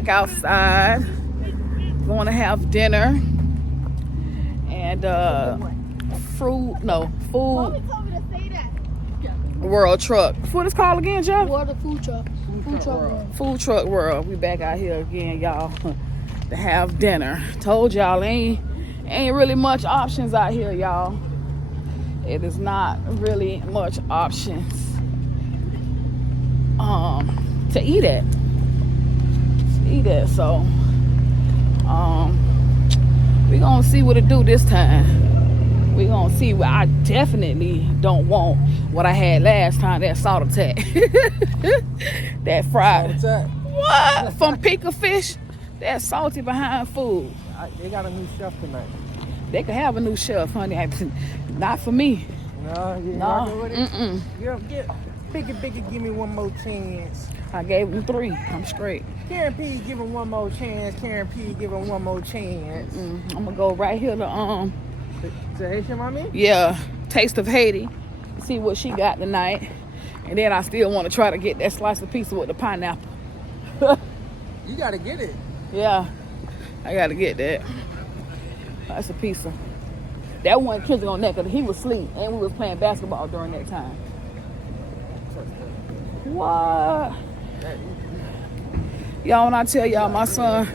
back outside. Going to have dinner. And food world truck. What it's called again, Jeff? What the food truck? Food truck world. We back out here again, y'all, to have dinner. Told y'all ain't really much options out here, y'all. It is not really much options to eat at. So we gonna see what it do this time. We gonna see. I definitely don't want what I had last time, that salt attack. That fried. What? From Pika Fish? That salty behind food. They got a new chef tonight. They could have a new chef, honey. Not for me. No, you No. with it? Girl, Biggie, give me one more chance. I gave him 3. I'm straight. Karen P, give him one more chance. Karen P, give him one more chance. I'm gonna go right here to Haitian, mommy? Yeah, Taste of Haiti. See what she got tonight, and then I still want to try to get that slice of pizza with the pineapple. You gotta get it. Yeah, I gotta get that. That's a pizza. That one Kendrick on that because he was asleep and we was playing basketball during that time. What? Y'all, when I tell y'all my son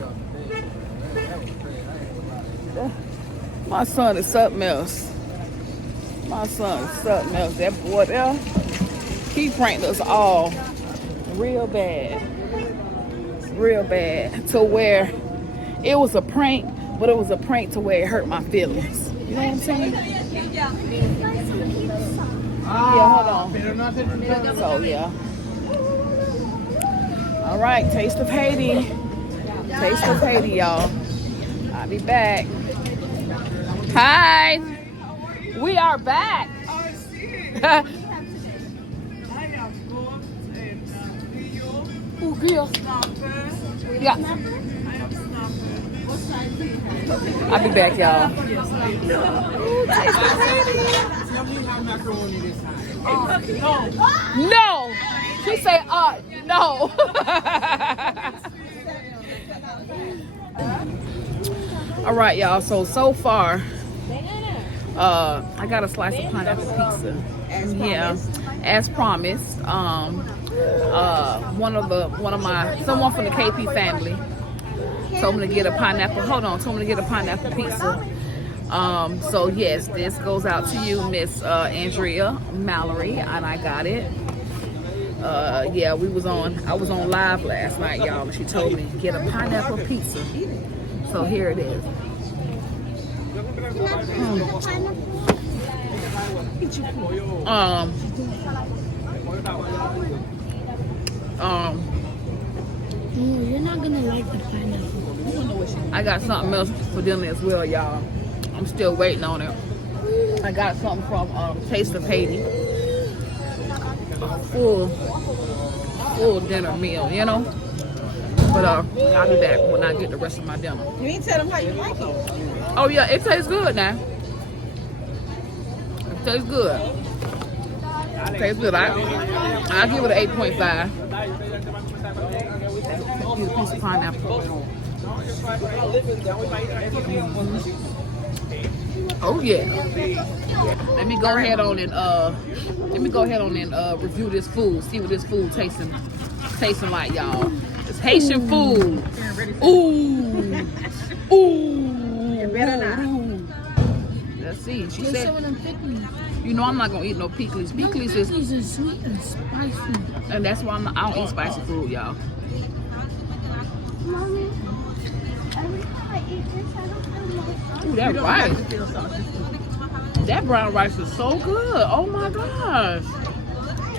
is something else. My son is something else. That boy there, he pranked us all real bad. Real bad. To where it was a prank, but it was a prank to where it hurt my feelings. You know what I'm saying? Yeah, hold on. So, yeah. All right, Taste of Haiti. Taste of Haiti, y'all. I'll be back. Hi. We are back. Ooh, grill. Yeah. I'll be back, y'all. No. She said, no. All right, y'all. So far, I got a slice of pineapple pizza. Yeah, as promised. Someone from the KP family told me to get a pineapple. Told me to get a pineapple pizza. So yes, this goes out to you, Miss Andrea Mallory, and I got it. Yeah, I was on live last night, y'all, and she told me to get a pineapple pizza. So here it is. You're not gonna like the pineapple. I got something else for dinner as well, y'all. I'm still waiting on it. I got something from Taste of Haiti. A full dinner meal, you know. But I'll be back when I get the rest of my dinner. You ain't tell them how you like it. Oh yeah, it tastes good now. It tastes good. It tastes good. I'll give it an 8.5. Get a piece of pineapple. Oh yeah. Let me go ahead on and review this food. See what this food tasting like, y'all. It's Haitian food. Ooh. Ooh. Ooh. Let's see. She said, some of them pickles. you know I'm not gonna eat no pickles. Pickles is sweet and spicy. and that's why I don't eat spicy food, y'all. Mommy, Ooh, that rice. That brown rice is so good. Oh my gosh.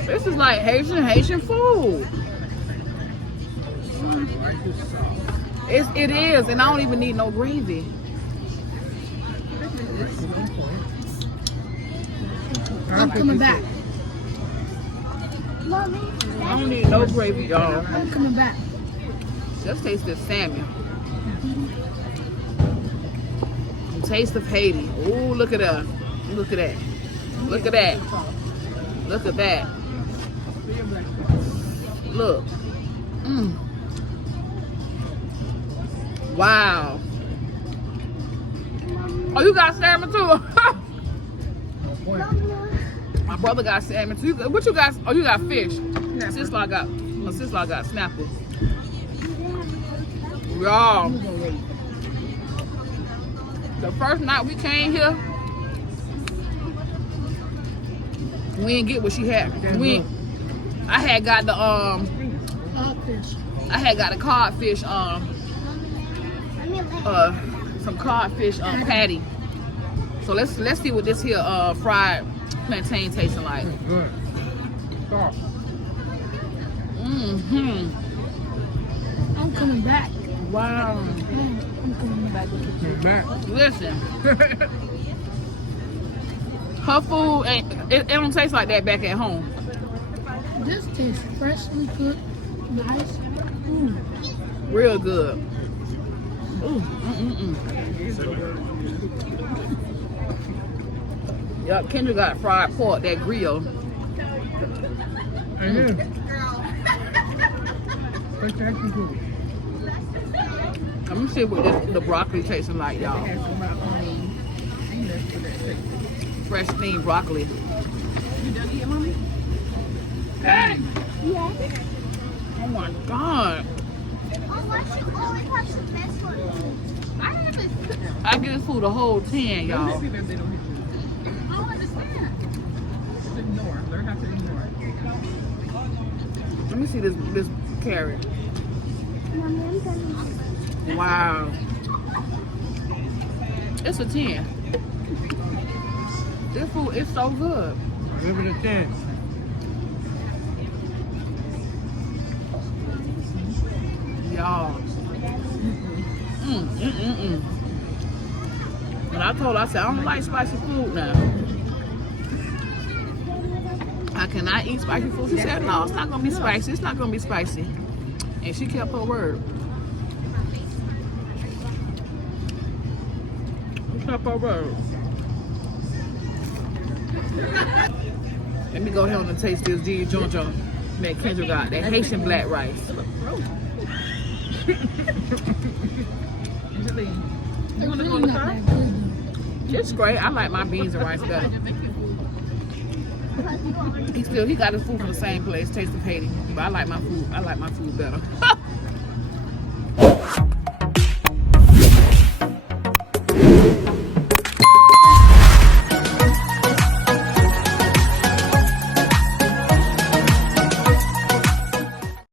This is like Haitian food. It is, and I don't even need no gravy. I'm coming back. I don't need no gravy, y'all. I'm coming back. Just taste this salmon. Taste of Haiti. Ooh, look at that. Look at that. Look at that. Look at that. Look. Wow. Oh, you got salmon too? My brother got salmon too. What you got? Oh, you got fish. Sister got snapper. Y'all, the first night we came here, we didn't get what she had. I had got the Codfish. I had got a codfish some codfish patty. So let's see what this here fried plantain tasting like. Good. Soft. I'm coming back. Wow. I'm coming back. Back. Listen, her food it don't taste like that back at home. This tastes freshly cooked, nice. Real good. Yup, Kendra got fried pork, that grill. Let me see what the broccoli tasting like, y'all. Fresh steamed broccoli. Yeah. Oh my God. I give this food a whole 10, y'all. Let me see this carrot. Wow. It's a 10. This food is so good. Give it a 10. Y'all. And I told her, I said, I don't like spicy food now. I cannot eat spicy food. She said, no, it's not going to be spicy. It's not going to be spicy. And she kept her word. She kept her word. Let me go ahead and taste this G Jonjo that Kendra got. That Haitian black rice. It's great. I like my beans and rice better. He got his food from the same place, Taste of Haiti. But I like my food. I like my food better.